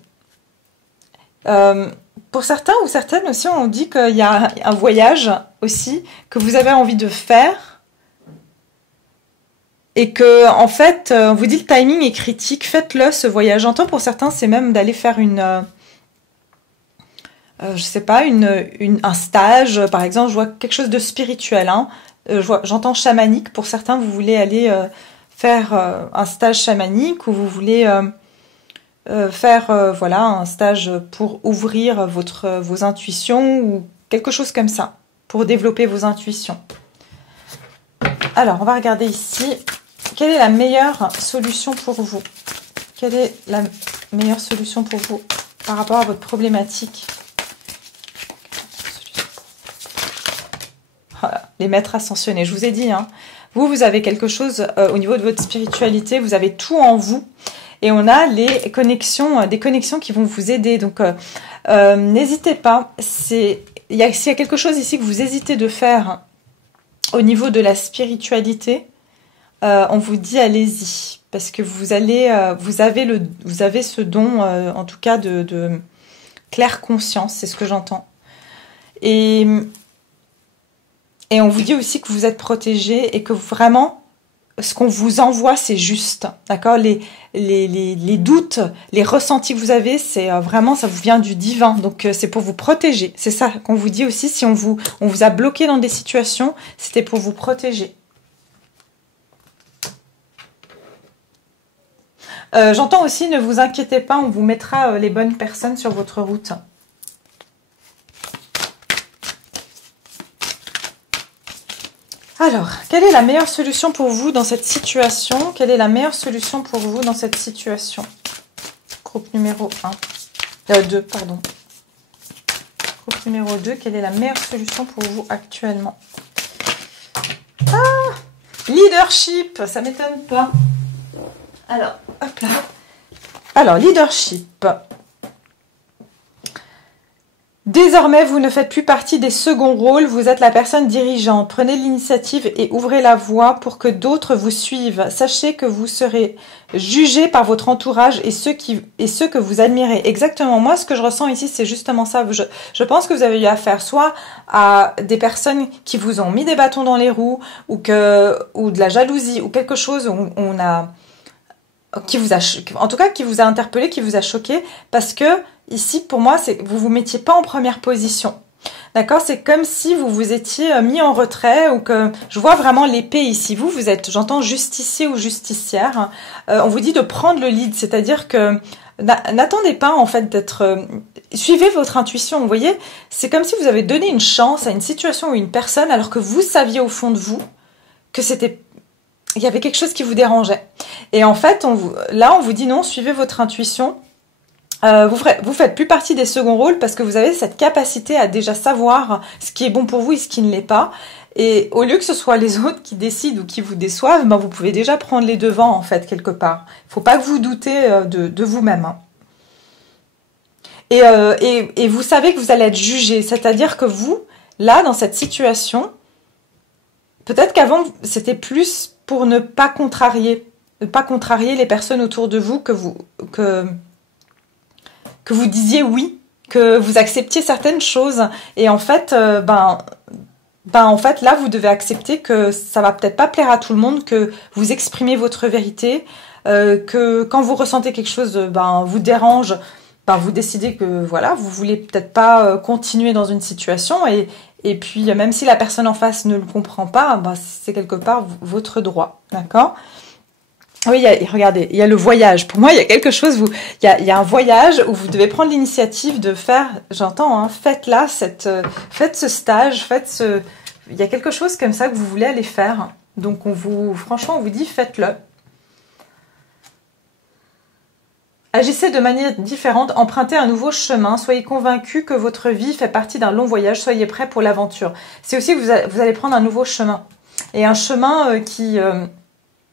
Pour certains ou certaines aussi, on dit qu'il y a un voyage aussi que vous avez envie de faire et que, en fait, on vous dit le timing est critique, faites-le ce voyage. J'entends pour certains, c'est même d'aller faire je sais pas, un stage, par exemple, je vois quelque chose de spirituel, hein. J'entends chamanique, pour certains, vous voulez aller faire un stage chamanique ou vous voulez faire voilà, un stage pour ouvrir vos intuitions ou quelque chose comme ça, pour développer vos intuitions. Alors, on va regarder ici, quelle est la meilleure solution pour vous? Quelle est la meilleure solution pour vous par rapport à votre problématique? Voilà, les maîtres ascensionnés, je vous ai dit, hein, vous avez quelque chose au niveau de votre spiritualité, vous avez tout en vous, et on a des connexions qui vont vous aider, donc n'hésitez pas, s'il y a quelque chose ici que vous hésitez de faire au niveau de la spiritualité, on vous dit allez-y, parce que vous avez ce don, en tout cas de claire conscience, c'est ce que j'entends. Et on vous dit aussi que vous êtes protégé et que vraiment, ce qu'on vous envoie, c'est juste. D'accord? Les doutes, les ressentis que vous avez, c'est vraiment, ça vous vient du divin. Donc, c'est pour vous protéger. C'est ça qu'on vous dit aussi. Si on vous a bloqué dans des situations, c'était pour vous protéger. J'entends aussi, ne vous inquiétez pas, on vous mettra les bonnes personnes sur votre route. Alors, quelle est la meilleure solution pour vous dans cette situation? Quelle est la meilleure solution pour vous dans cette situation? Groupe numéro 2, pardon. Groupe numéro 2, quelle est la meilleure solution pour vous actuellement? Ah! Leadership, ça m'étonne pas. Alors, hop là. Alors, leadership. Désormais, vous ne faites plus partie des seconds rôles, vous êtes la personne dirigeante. Prenez l'initiative et ouvrez la voie pour que d'autres vous suivent. Sachez que vous serez jugé par votre entourage et ceux que vous admirez. Exactement, moi ce que je ressens ici, c'est justement ça. Je pense que vous avez eu affaire soit à des personnes qui vous ont mis des bâtons dans les roues ou de la jalousie ou quelque chose où qui vous a interpellé, qui vous a choqué, parce que ici, pour moi, c'est vous vous mettiez pas en première position. D'accord? C'est comme si vous vous étiez mis en retrait ou que je vois vraiment l'épée ici. Vous êtes, j'entends justicier ou justicière. On vous dit de prendre le lead, c'est-à-dire que n'attendez pas en fait d'être... suivez votre intuition, vous voyez? C'est comme si vous avez donné une chance à une situation ou une personne alors que vous saviez au fond de vous que il y avait quelque chose qui vous dérangeait. Et en fait, on vous dit non, suivez votre intuition. Vous faites plus partie des seconds rôles parce que vous avez cette capacité à déjà savoir ce qui est bon pour vous et ce qui ne l'est pas. Et au lieu que ce soit les autres qui décident ou qui vous déçoivent, vous pouvez déjà prendre les devants en fait quelque part. Il ne faut pas que vous doutez de vous-même. Hein. Et vous savez que vous allez être jugé, c'est-à-dire que vous, là, dans cette situation, peut-être qu'avant, c'était plus pour ne pas contrarier les personnes autour de vous, que vous disiez oui, que vous acceptiez certaines choses. Et en fait, en fait, là, vous devez accepter que ça va peut-être pas plaire à tout le monde, que vous exprimez votre vérité, que quand vous ressentez quelque chose, vous dérange, vous décidez que voilà, vous voulez peut-être pas continuer dans une situation et puis même si la personne en face ne le comprend pas, c'est quelque part votre droit, d'accord? Oui, regardez, il y a le voyage. Pour moi, il y a quelque chose, il y a un voyage où vous devez prendre l'initiative de faire, j'entends, hein, faites ce stage, il y a quelque chose comme ça que vous voulez aller faire. Donc, franchement, on vous dit, faites-le. Agissez de manière différente, empruntez un nouveau chemin, soyez convaincus que votre vie fait partie d'un long voyage, soyez prêts pour l'aventure. C'est aussi que vous allez prendre un nouveau chemin. Et un chemin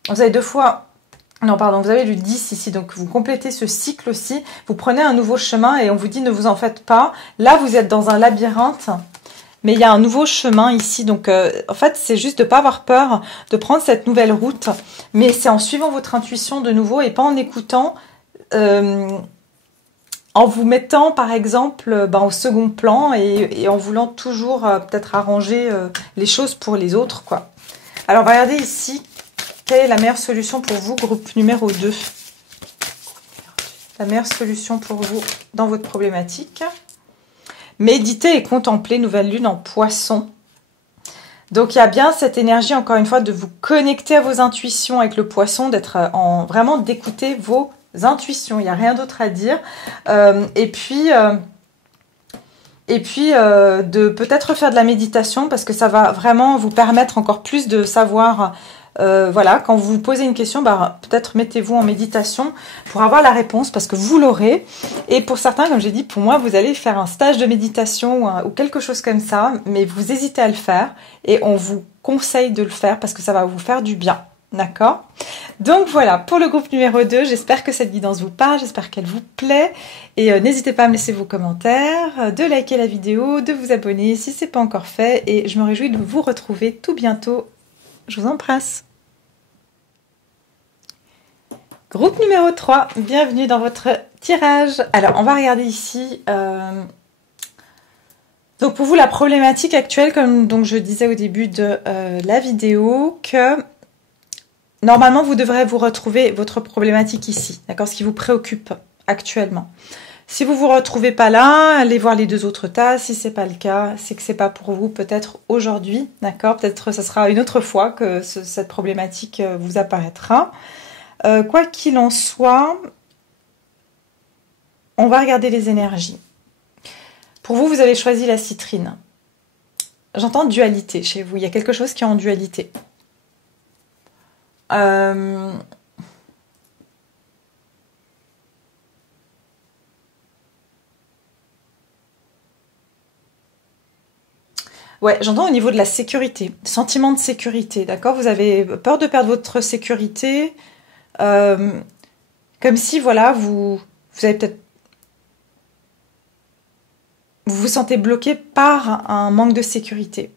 vous avez 2 fois... Non, pardon, vous avez le 10 ici, donc vous complétez ce cycle aussi. Vous prenez un nouveau chemin et on vous dit ne vous en faites pas. Là, vous êtes dans un labyrinthe, mais il y a un nouveau chemin ici. Donc, en fait, c'est juste de ne pas avoir peur de prendre cette nouvelle route. Mais c'est en suivant votre intuition de nouveau et pas en écoutant, en vous mettant, par exemple, au second plan et en voulant toujours peut-être arranger les choses pour les autres, quoi. Alors, regardez ici. Quelle est la meilleure solution pour vous, groupe numéro 2? La meilleure solution pour vous dans votre problématique. Méditez et contemplez, nouvelle lune en poisson. Donc, il y a bien cette énergie, encore une fois, de vous connecter à vos intuitions avec le poisson, vraiment d'écouter vos intuitions. Il n'y a rien d'autre à dire. Et puis, de peut-être faire de la méditation parce que ça va vraiment vous permettre encore plus de savoir... voilà, quand vous vous posez une question, peut-être mettez-vous en méditation pour avoir la réponse parce que vous l'aurez. Et pour certains, comme j'ai dit, pour moi, vous allez faire un stage de méditation ou quelque chose comme ça, mais vous hésitez à le faire et on vous conseille de le faire parce que ça va vous faire du bien. D'accord? Donc voilà, pour le groupe numéro 2, j'espère que cette guidance vous parle, j'espère qu'elle vous plaît. Et n'hésitez pas à me laisser vos commentaires, de liker la vidéo, de vous abonner si ce n'est pas encore fait. Et je me réjouis de vous retrouver tout bientôt. Je vous embrasse. Groupe numéro 3, bienvenue dans votre tirage. Alors, on va regarder ici. Donc, pour vous, la problématique actuelle, comme donc, je disais au début de la vidéo, que normalement, vous devrez vous retrouver votre problématique ici, d'accord, ce qui vous préoccupe actuellement. Si vous ne vous retrouvez pas là, allez voir les 2 autres tas. Si ce n'est pas le cas, c'est que ce n'est pas pour vous, peut-être aujourd'hui, d'accord. Peut-être ce sera une autre fois que cette problématique vous apparaîtra. Quoi qu'il en soit, on va regarder les énergies. Pour vous, vous avez choisi la citrine. J'entends dualité chez vous. Il y a quelque chose qui est en dualité. Ouais, j'entends au niveau de la sécurité, sentiment de sécurité, d'accord? Vous avez peur de perdre votre sécurité. Comme si, voilà, vous avez peut-être... Vous vous sentez bloqué par un manque de sécurité.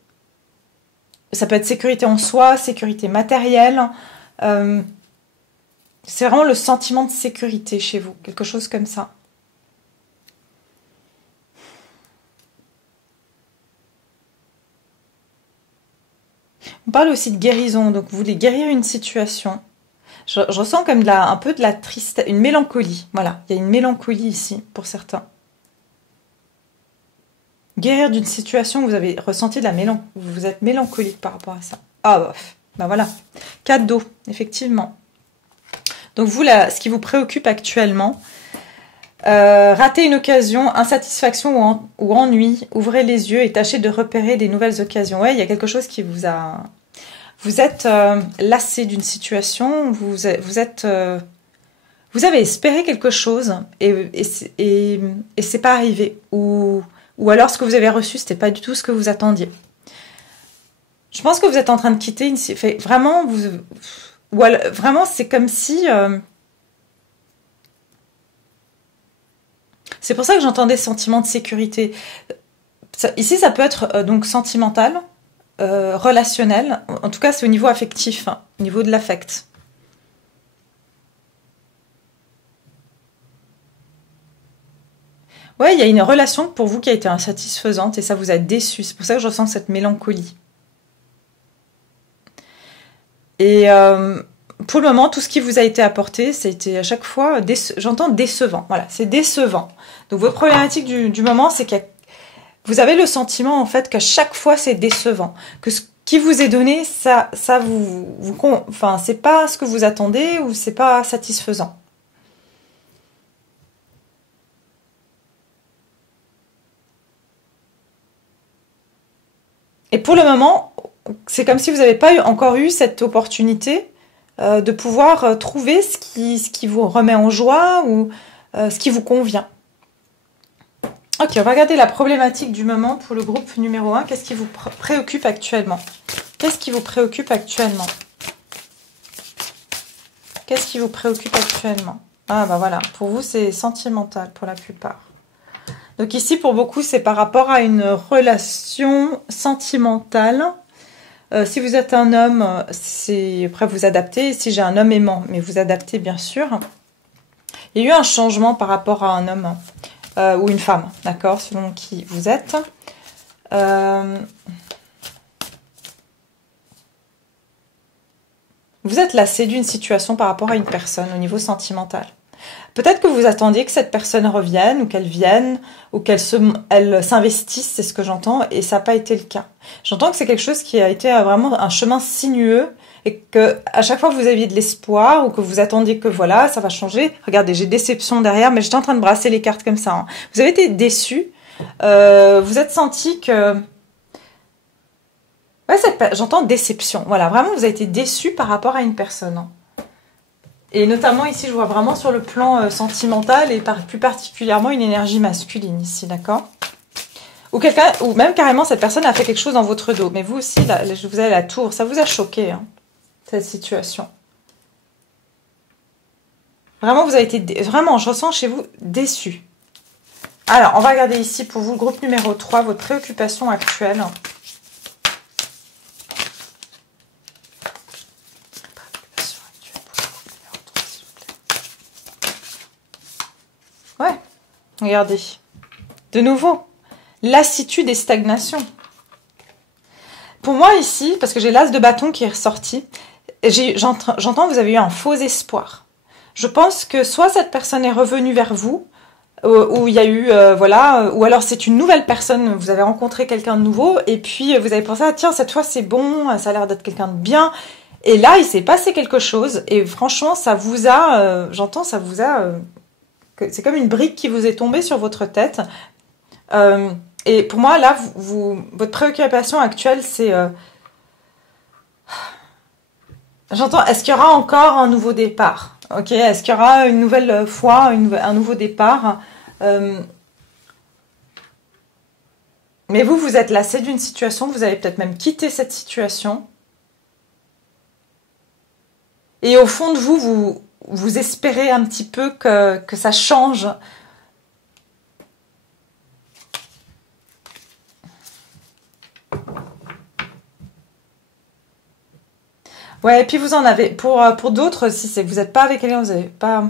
Ça peut être sécurité en soi, sécurité matérielle. C'est vraiment le sentiment de sécurité chez vous, quelque chose comme ça. On parle aussi de guérison, donc vous voulez guérir une situation. Je ressens comme un peu de la tristesse, une mélancolie. Voilà, il y a une mélancolie ici pour certains. Guérir d'une situation où vous avez ressenti de la mélancolie, vous êtes mélancolique par rapport à ça. Ah bof, ben voilà. 4 d'eau, effectivement. Donc vous, là, ce qui vous préoccupe actuellement, rater une occasion, insatisfaction ou ennui, ouvrez les yeux et tâchez de repérer des nouvelles occasions. Ouais, il y a quelque chose qui vous a... Vous êtes lassé d'une situation, vous avez espéré quelque chose et c'est pas arrivé. Ou alors ce que vous avez reçu, c'était pas du tout ce que vous attendiez. Je pense que vous êtes en train de quitter une... Vraiment, vraiment c'est comme si... C'est pour ça que j'entendais sentiment de sécurité. Ici, ça peut être donc sentimental, relationnel. En tout cas, c'est au niveau affectif, hein, au niveau de l'affect. Ouais, il y a une relation pour vous qui a été insatisfaisante et ça vous a déçu. C'est pour ça que je ressens cette mélancolie. Et pour le moment, tout ce qui vous a été apporté, ça a été à chaque fois, j'entends décevant. Voilà, c'est décevant. Donc votre problématique du moment, c'est que vous avez le sentiment en fait qu'à chaque fois c'est décevant, que ce qui vous est donné, enfin, c'est pas ce que vous attendez ou c'est pas satisfaisant. Et pour le moment, c'est comme si vous n'avez pas encore eu cette opportunité de pouvoir trouver ce qui vous remet en joie ou ce qui vous convient. Ok, on va regarder la problématique du moment pour le groupe numéro 1. Qu'est-ce qui vous préoccupe actuellement? Qu'est-ce qui vous préoccupe actuellement? Qu'est-ce qui vous préoccupe actuellement? Ah bah voilà, pour vous c'est sentimental pour la plupart. Donc ici pour beaucoup c'est par rapport à une relation sentimentale. Si vous êtes un homme, après vous adaptez. Si j'ai un homme aimant, mais vous adaptez bien sûr. Il y a eu un changement par rapport à un homme ou une femme, d'accord, selon qui vous êtes. Vous êtes lassé d'une situation par rapport à une personne au niveau sentimental. Peut-être que vous attendiez que cette personne revienne ou qu'elle vienne ou qu'elle s'investisse, c'est ce que j'entends, et ça n'a pas été le cas. J'entends que c'est quelque chose qui a été vraiment un chemin sinueux et que à chaque fois que vous aviez de l'espoir ou que vous attendiez que voilà, ça va changer. Regardez, j'ai déception derrière, mais j'étais en train de brasser les cartes comme ça. Hein. Vous avez été déçu. Vous êtes senti que... Ouais, j'entends déception. Voilà, vraiment, vous avez été déçu par rapport à une personne. Hein. Et notamment ici, je vois vraiment sur le plan sentimental et plus particulièrement une énergie masculine ici, d'accord? Ou même carrément cette personne a fait quelque chose dans votre dos. Mais vous aussi, là, vous avez la tour, ça vous a choqué, hein, cette situation. Vraiment, vous avez été, vraiment, je ressens chez vous déçu. Alors, on va regarder ici pour vous le groupe numéro 3, votre préoccupation actuelle. Ouais, regardez. De nouveau, lassitude et stagnation. Pour moi ici, parce que j'ai l'as de bâton qui est ressorti, j'entends que vous avez eu un faux espoir. Je pense que soit cette personne est revenue vers vous, où il y a eu, voilà, ou alors c'est une nouvelle personne, vous avez rencontré quelqu'un de nouveau, et puis vous avez pensé, ah tiens, cette fois c'est bon, ça a l'air d'être quelqu'un de bien, et là il s'est passé quelque chose, et franchement ça vous a, j'entends, ça vous a... c'est comme une brique qui vous est tombée sur votre tête. Et pour moi, là, votre préoccupation actuelle, c'est... J'entends, est-ce qu'il y aura encore un nouveau départ? Ok, est-ce qu'il y aura une nouvelle fois, un nouveau départ? Mais vous êtes lassé d'une situation, vous avez peut-être même quitté cette situation. Et au fond de vous espérez un petit peu que ça change. Ouais, et puis vous en avez, pour d'autres, si c'est que vous n'êtes pas avec quelqu'un, vous n'avez pas...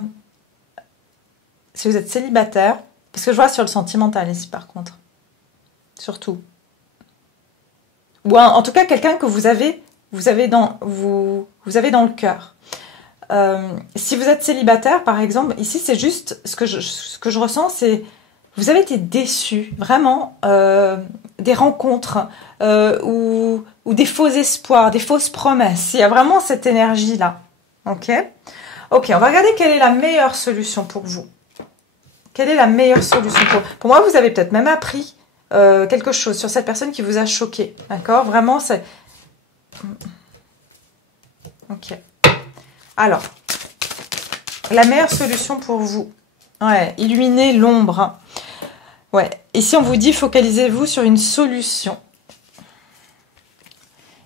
Si vous êtes célibataire, parce que je vois sur le sentimental ici par contre, surtout. Ou en tout cas quelqu'un que vous avez dans le cœur. Si vous êtes célibataire, par exemple, ici c'est juste ce que je ressens, c'est vous avez été déçu, vraiment, des rencontres ou des faux espoirs, des fausses promesses. Il y a vraiment cette énergie-là. Ok, on va regarder quelle est la meilleure solution pour vous. Quelle est la meilleure solution pour moi, vous avez peut-être même appris quelque chose sur cette personne qui vous a choqué. D'accord? Vraiment, c'est... Ok. Alors, la meilleure solution pour vous. Ouais, illuminer l'ombre. Ouais, ici on vous dit focalisez-vous sur une solution.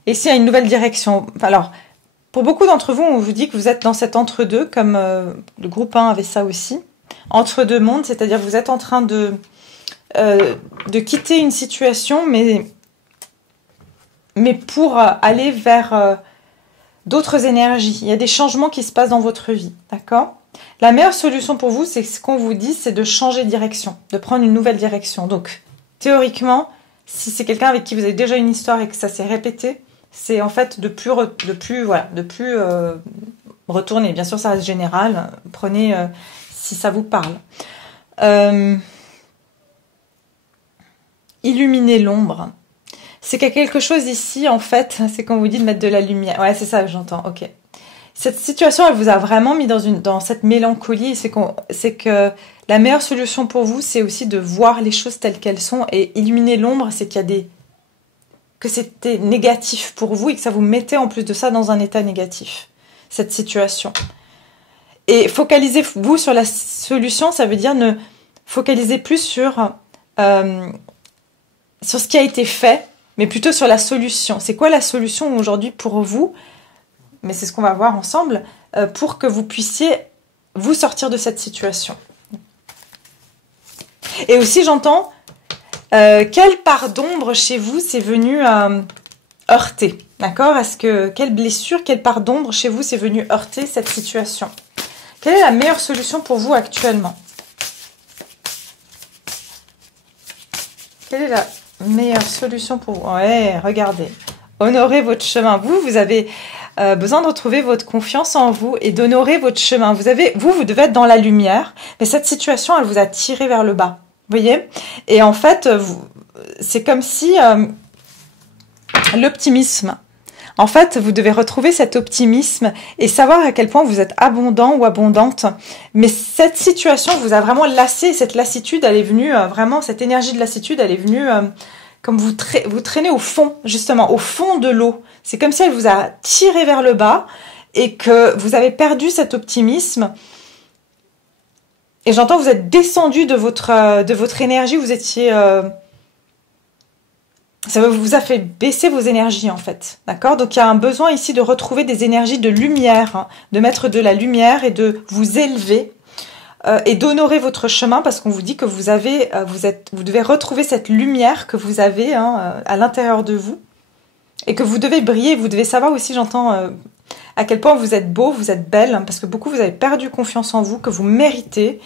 Et s'il y a une nouvelle direction. Alors, pour beaucoup d'entre vous, on vous dit que vous êtes dans cet entre-deux, comme le groupe 1 avait ça aussi. Entre-deux mondes, c'est-à-dire que vous êtes en train de quitter une situation, mais pour aller vers d'autres énergies. Il y a des changements qui se passent dans votre vie, d'accord? La meilleure solution pour vous, c'est ce qu'on vous dit, c'est de changer de direction, de prendre une nouvelle direction. Donc, théoriquement, si c'est quelqu'un avec qui vous avez déjà une histoire et que ça s'est répété, c'est en fait de plus retourner. Bien sûr, ça reste général. Prenez si ça vous parle. Illuminer l'ombre. C'est qu'il y a quelque chose ici, en fait, c'est quand vous dit de mettre de la lumière. Ouais, c'est ça que j'entends, ok. Cette situation, elle vous a vraiment mis dans cette mélancolie. C'est que la meilleure solution pour vous, c'est aussi de voir les choses telles qu'elles sont et illuminer l'ombre, c'est qu'il y a que c'était négatif pour vous et que ça vous mettait en plus de ça dans un état négatif, cette situation. Et focalisez-vous sur la solution, ça veut dire ne focalisez plus sur ce qui a été fait, mais plutôt sur la solution. C'est quoi la solution aujourd'hui pour vous? Mais c'est ce qu'on va voir ensemble, pour que vous puissiez vous sortir de cette situation. Et aussi, j'entends, quelle part d'ombre chez vous c'est venu heurter, d'accord? Quelle blessure, quelle part d'ombre chez vous c'est venu heurter cette situation? Quelle est la meilleure solution pour vous actuellement? Quelle est la meilleure solution pour vous? Ouais, regardez. Honorez votre chemin. Vous avez besoin de retrouver votre confiance en vous et d'honorer votre chemin. Vous devez être dans la lumière, mais cette situation, elle vous a tiré vers le bas. Vous voyez? Et en fait, c'est comme si l'optimisme. En fait, vous devez retrouver cet optimisme et savoir à quel point vous êtes abondant ou abondante. Mais cette situation vous a vraiment lassé. Cette lassitude, elle est venue, vraiment, cette énergie de lassitude, elle est venue comme vous traînez au fond, justement, au fond de l'eau. C'est comme si elle vous a tiré vers le bas et que vous avez perdu cet optimisme. Et j'entends, vous êtes descendu de votre énergie, vous étiez... ça vous a fait baisser vos énergies, en fait. D'accord? Donc, il y a un besoin ici de retrouver des énergies de lumière, hein, de mettre de la lumière et de vous élever et d'honorer votre chemin parce qu'on vous dit que vous devez retrouver cette lumière que vous avez à l'intérieur de vous et que vous devez briller. Vous devez savoir aussi, j'entends, à quel point vous êtes beau, vous êtes belle, parce que beaucoup vous avez perdu confiance en vous, que vous méritez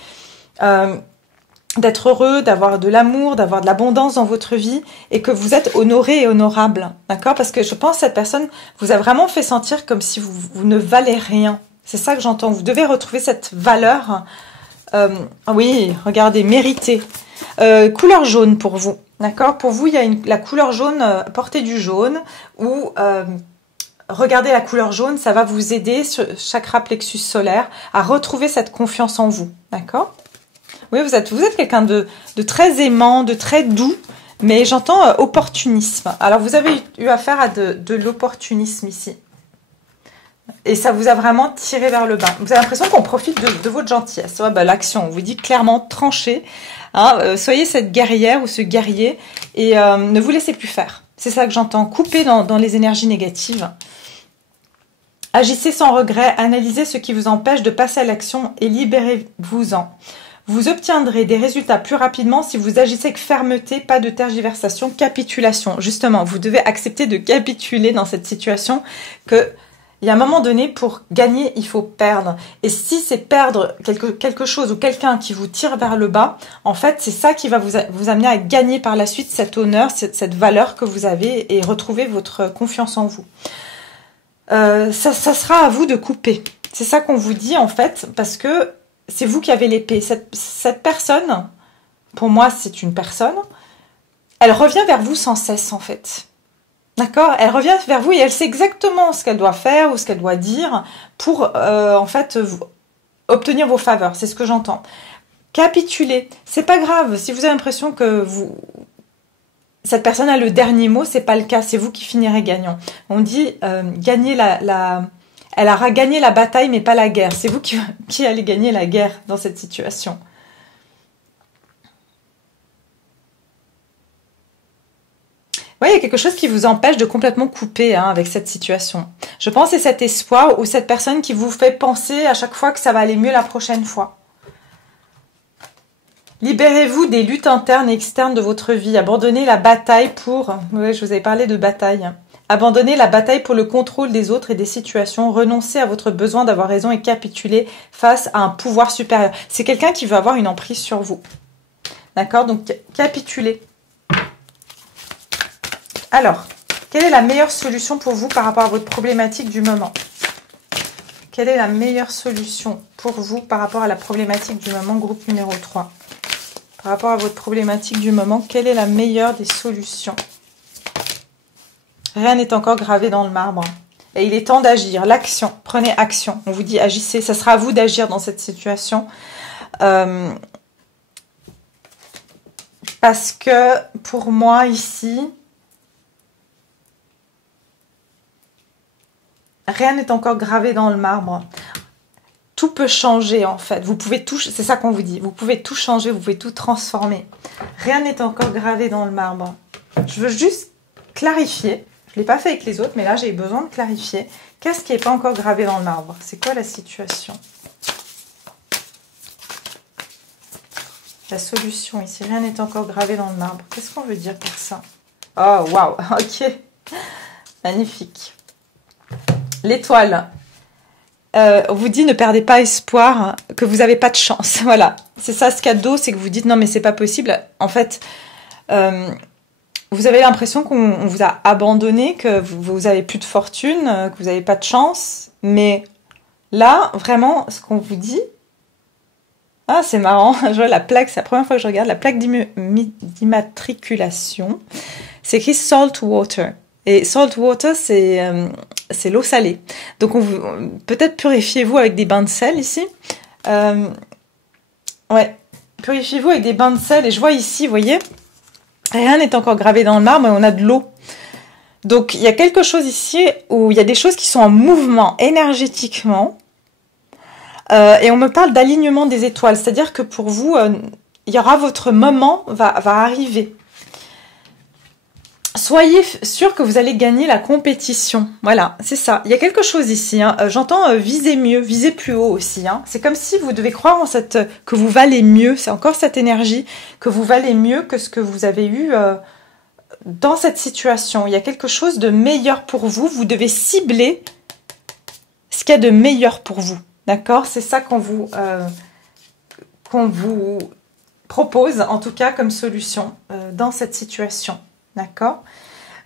d'être heureux, d'avoir de l'amour, d'avoir de l'abondance dans votre vie et que vous êtes honoré et honorable, d'accord? Parce que je pense que cette personne vous a vraiment fait sentir comme si vous ne valez rien. C'est ça que j'entends. Vous devez retrouver cette valeur. Oui, regardez, méritée. Couleur jaune pour vous, d'accord? Pour vous, il y a la couleur jaune, portez du jaune ou... regardez la couleur jaune, ça va vous aider sur chakra plexus solaire à retrouver cette confiance en vous, d'accord? Oui, vous êtes quelqu'un de très aimant, de très doux, mais j'entends opportunisme. Alors, vous avez eu affaire à de l'opportunisme ici. Et ça vous a vraiment tiré vers le bas. Vous avez l'impression qu'on profite de votre gentillesse. Ouais, l'action, on vous dit clairement, tranchez. Hein, soyez cette guerrière ou ce guerrier et ne vous laissez plus faire. C'est ça que j'entends. Coupez dans les énergies négatives. Agissez sans regret, analysez ce qui vous empêche de passer à l'action et libérez-vous-en. Vous obtiendrez des résultats plus rapidement si vous agissez avec fermeté, pas de tergiversation, capitulation. Justement, vous devez accepter de capituler dans cette situation que il y a un moment donné, pour gagner, il faut perdre. Et si c'est perdre quelque chose ou quelqu'un qui vous tire vers le bas, en fait, c'est ça qui va vous amener à gagner par la suite cet honneur, cette valeur que vous avez et retrouver votre confiance en vous. Ça sera à vous de couper. C'est ça qu'on vous dit, en fait, parce que c'est vous qui avez l'épée. Cette personne, pour moi, c'est une personne, elle revient vers vous sans cesse, en fait. D'accord? Elle revient vers vous et elle sait exactement ce qu'elle doit faire ou ce qu'elle doit dire pour, en fait, obtenir vos faveurs. C'est ce que j'entends. Capituler. C'est pas grave. Si vous avez l'impression que cette personne a le dernier mot, c'est pas le cas. C'est vous qui finirez gagnant. On dit gagner elle aura gagné la bataille, mais pas la guerre. C'est vous qui allez gagner la guerre dans cette situation. Oui, il y a quelque chose qui vous empêche de complètement couper avec cette situation. Je pense que c'est cet espoir ou cette personne qui vous fait penser à chaque fois que ça va aller mieux la prochaine fois. Libérez-vous des luttes internes et externes de votre vie. Abandonnez la bataille pour... Oui, je vous avais parlé de bataille. Abandonnez la bataille pour le contrôle des autres et des situations. Renoncez à votre besoin d'avoir raison et capitulez face à un pouvoir supérieur. C'est quelqu'un qui veut avoir une emprise sur vous. D'accord? Donc, capitulez. Alors, quelle est la meilleure solution pour vous par rapport à votre problématique du moment? Quelle est la meilleure solution pour vous par rapport à la problématique du moment, groupe numéro 3? Par rapport à votre problématique du moment, quelle est la meilleure des solutions? Rien n'est encore gravé dans le marbre. Et il est temps d'agir. L'action. Prenez action. On vous dit agissez. Ça sera à vous d'agir dans cette situation. Parce que pour moi ici, rien n'est encore gravé dans le marbre. Tout peut changer en fait. Vous pouvez tout, c'est ça qu'on vous dit. Vous pouvez tout changer, vous pouvez tout transformer. Rien n'est encore gravé dans le marbre. Je veux juste clarifier. Je ne l'ai pas fait avec les autres, mais là j'ai besoin de clarifier. Qu'est-ce qui n'est pas encore gravé dans le marbre? C'est quoi la situation? La solution ici, rien n'est encore gravé dans le marbre. Qu'est-ce qu'on veut dire par ça? Oh, waouh, ok. Magnifique. L'étoile. On vous dit ne perdez pas espoir, que vous n'avez pas de chance. Voilà, c'est ça ce cadeau, c'est que vous dites non mais c'est pas possible. En fait, vous avez l'impression qu'on vous a abandonné, que vous avez plus de fortune, que vous n'avez pas de chance. Mais là, vraiment, ce qu'on vous dit... Ah, c'est marrant, je vois la plaque, c'est la première fois que je regarde, la plaque d'immatriculation. C'est écrit Salt Water. Et Salt Water, c'est l'eau salée. Donc, peut-être purifiez-vous avec des bains de sel ici. Ouais, purifiez-vous avec des bains de sel. Et je vois ici, vous voyez, rien n'est encore gravé dans le marbre, mais on a de l'eau. Donc, il y a quelque chose ici où il y a des choses qui sont en mouvement énergétiquement. Et on me parle d'alignement des étoiles. C'est-à-dire que pour vous, il y aura votre moment va arriver. Soyez sûr que vous allez gagner la compétition. Voilà, c'est ça. Il y a quelque chose ici. Hein. J'entends viser mieux, viser plus haut aussi. Hein. C'est comme si vous devez croire en que vous valez mieux. C'est encore cette énergie que vous valez mieux que ce que vous avez eu dans cette situation. Il y a quelque chose de meilleur pour vous. Vous devez cibler ce qu'il y a de meilleur pour vous. D'accord? C'est ça qu'on vous propose, en tout cas, comme solution dans cette situation. D'accord?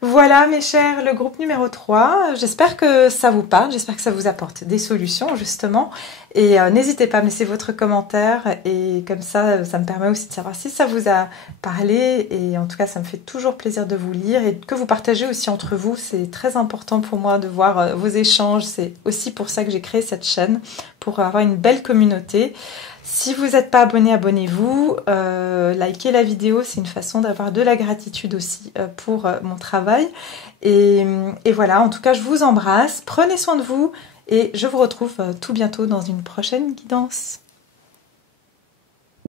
Voilà, mes chers, le groupe numéro 3. J'espère que ça vous parle, j'espère que ça vous apporte des solutions, justement. Et n'hésitez pas à me laisser votre commentaire. Et comme ça, ça me permet aussi de savoir si ça vous a parlé. Et en tout cas, ça me fait toujours plaisir de vous lire et que vous partagez aussi entre vous. C'est très important pour moi de voir vos échanges. C'est aussi pour ça que j'ai créé cette chaîne, pour avoir une belle communauté. Si vous n'êtes pas abonné, abonnez-vous. Likez la vidéo, c'est une façon d'avoir de la gratitude aussi pour mon travail. Et voilà, en tout cas, je vous embrasse. Prenez soin de vous et je vous retrouve tout bientôt dans une prochaine guidance.